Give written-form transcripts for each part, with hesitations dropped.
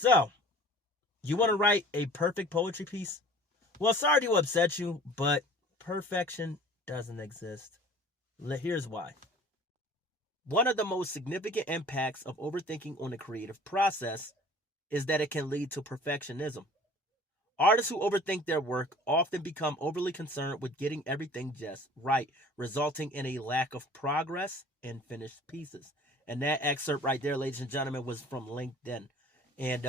So, you want to write a perfect poetry piece? Well, sorry to upset you, but perfection doesn't exist. Here's why. One of the most significant impacts of overthinking on the creative process is that it can lead to perfectionism. Artists who overthink their work often become overly concerned with getting everything just right, resulting in a lack of progress in finished pieces. And that excerpt right there, ladies and gentlemen, was from LinkedIn. And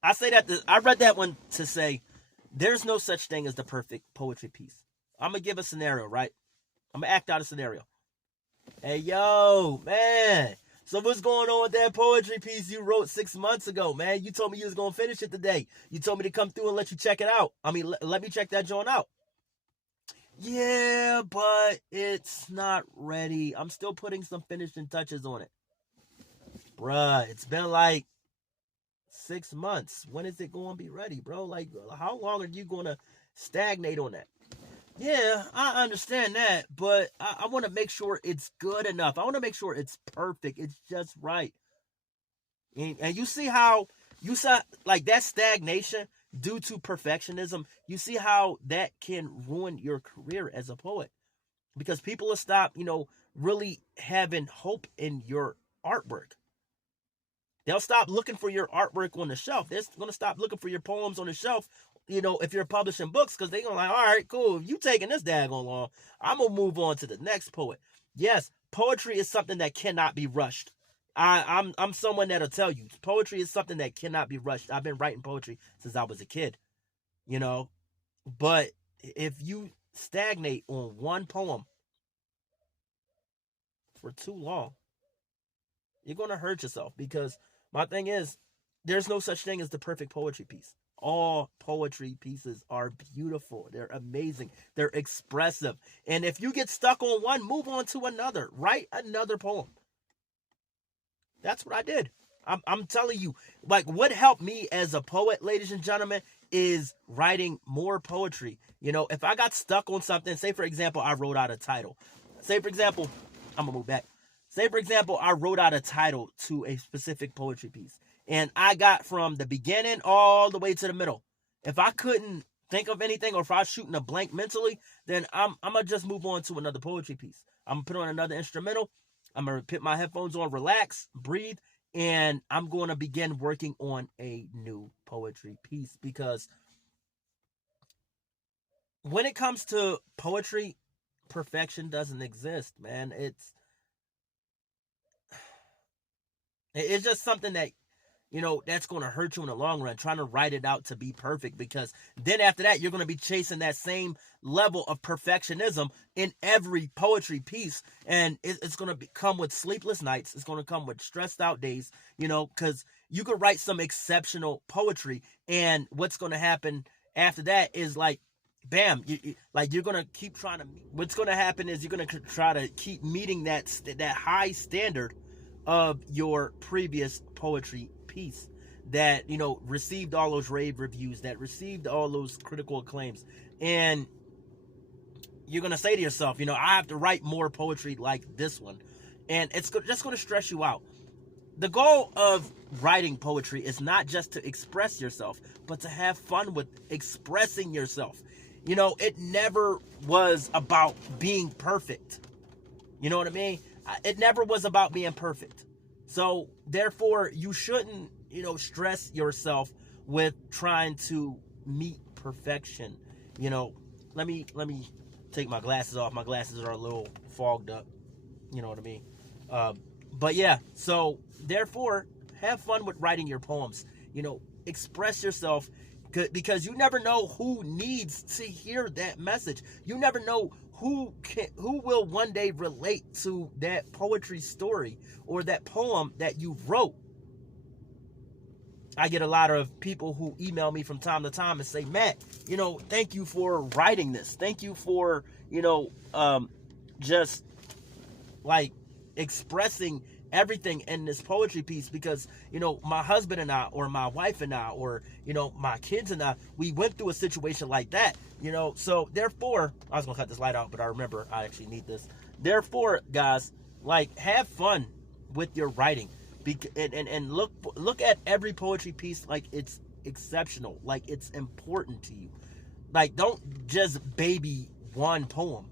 I say that I read that one to say there's no such thing as the perfect poetry piece. I'm gonna give a scenario, right? I'm gonna act out a scenario. Hey, yo, man. So what's going on with that poetry piece you wrote 6 months ago, man? You told me you was gonna finish it today. You told me to come through and let you check it out. I mean, let me check that joint out. Yeah, but it's not ready. I'm still putting some finishing touches on it. Bruh, it's been like 6 months. When is it going to be ready, bro? Like, how long are you going to stagnate on that? Yeah, I understand that, but I want to make sure it's good enough. I want to make sure it's perfect. It's just right. And you see how you saw like that stagnation due to perfectionism. You see how that can ruin your career as a poet because people will stop, really having hope in your artwork. They'll stop looking for your artwork on the shelf. They're going to stop looking for your poems on the shelf, if you're publishing books, because they're going to like, all right, cool. If you taking this daggone long, I'm going to move on to the next poet. Yes, poetry is something that cannot be rushed. I'm someone that'll tell you, poetry is something that cannot be rushed. I've been writing poetry since I was a kid, but if you stagnate on one poem for too long, you're going to hurt yourself because my thing is, there's no such thing as the perfect poetry piece. All poetry pieces are beautiful. They're amazing. They're expressive. And if you get stuck on one, move on to another. Write another poem. That's what I did. I'm telling you, like, what helped me as a poet, ladies and gentlemen, is writing more poetry. If I got stuck on something, say, for example, I wrote out a title. Say, for example, I'm going to move back. Say, for example, I wrote out a title to a specific poetry piece, and I got from the beginning all the way to the middle. If I couldn't think of anything, or if I was shooting a blank mentally, then I'm going to just move on to another poetry piece. I'm going to put on another instrumental. I'm going to put my headphones on, relax, breathe, and I'm going to begin working on a new poetry piece. Because when it comes to poetry, perfection doesn't exist, man. It's just something that, that's going to hurt you in the long run, trying to write it out to be perfect, because then after that, you're going to be chasing that same level of perfectionism in every poetry piece. And it's going to come with sleepless nights. It's going to come with stressed out days, because you could write some exceptional poetry. And what's going to happen after that is like, bam, you're going to keep trying to, what's going to happen is you're going to try to keep meeting that high standard of your previous poetry piece that received all those rave reviews, that received all those critical acclaims, and you're gonna say to yourself, I have to write more poetry like this one, and it's just gonna stress you out. The goal of writing poetry is not just to express yourself, but to have fun with expressing yourself. It never was about being perfect. You know what I mean? It never was about being perfect. So therefore, you shouldn't, stress yourself with trying to meet perfection. Let me take my glasses off. My glasses are a little fogged up. You know what I mean? But yeah, so therefore, have fun with writing your poems. Express yourself, because you never know who needs to hear that message. You never know who will one day relate to that poetry story or that poem that you wrote. I get a lot of people who email me from time to time and say, Matt, thank you for writing this. Thank you for, just like expressing everything in this poetry piece, because my husband and I, or my wife and I, or my kids and I, we went through a situation like that. So therefore, I was gonna cut this light out, but I remember I actually need this. Therefore, guys, like, have fun with your writing. And look at every poetry piece like it's exceptional, like it's important to you. Like, don't just baby one poem.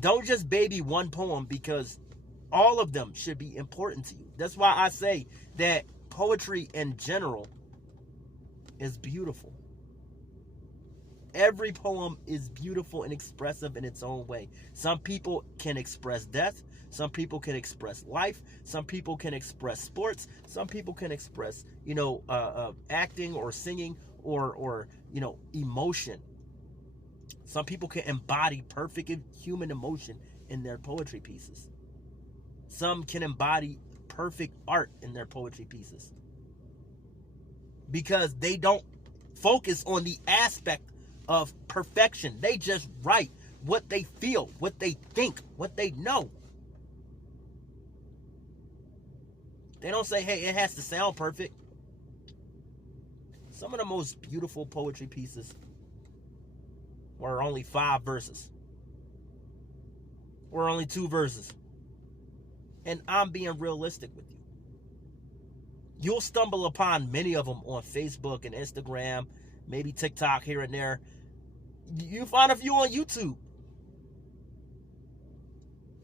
Don't just baby one poem, because all of them should be important to you. That's why I say that poetry in general is beautiful. Every poem is beautiful and expressive in its own way. Some people can express death. Some people can express life. Some people can express sports. Some people can express, acting or singing or emotion. Some people can embody perfect human emotion in their poetry pieces. Some can embody perfect art in their poetry pieces, because they don't focus on the aspect of perfection. They just write what they feel, what they think, what they know. They don't say, hey, it has to sound perfect. Some of the most beautiful poetry pieces were only 5 verses, or only 2 verses. And I'm being realistic with you. You'll stumble upon many of them on Facebook and Instagram, maybe TikTok here and there. You find a few on YouTube.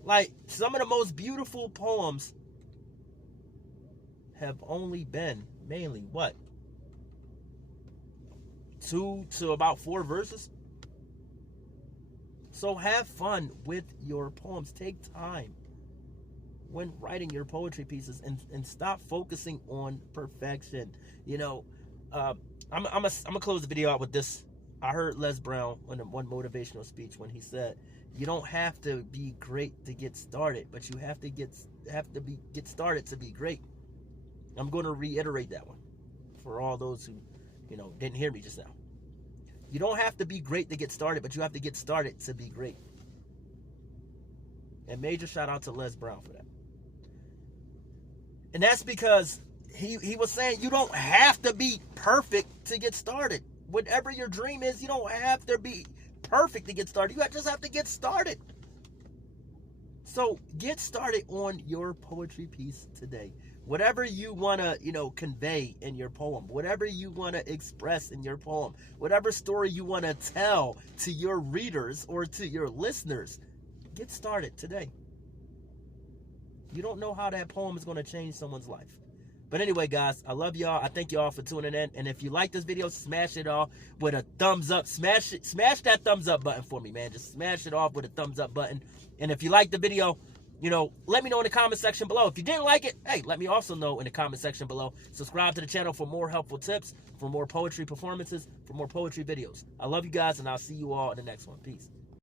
Like, some of the most beautiful poems have only been mainly what? 2 to about 4 verses. So have fun with your poems. Take time when writing your poetry pieces, and stop focusing on perfection. I'm gonna close the video out with this. I heard Les Brown in one motivational speech when he said, "You don't have to be great to get started, but you have to get started to be great." I'm going to reiterate that one for all those who, didn't hear me just now. You don't have to be great to get started, but you have to get started to be great. And major shout out to Les Brown for that. And that's because he was saying you don't have to be perfect to get started. Whatever your dream is, you don't have to be perfect to get started. You just have to get started. So get started on your poetry piece today. Whatever you want to, convey in your poem, whatever you want to express in your poem, whatever story you want to tell to your readers or to your listeners, get started today. You don't know how that poem is going to change someone's life. But anyway, guys, I love y'all. I thank y'all for tuning in. And if you like this video, smash it off with a thumbs up. Smash that thumbs up button for me, man. Just smash it off with a thumbs up button. And if you like the video, let me know in the comment section below. If you didn't like it, hey, let me also know in the comment section below. Subscribe to the channel for more helpful tips, for more poetry performances, for more poetry videos. I love you guys, and I'll see you all in the next one. Peace.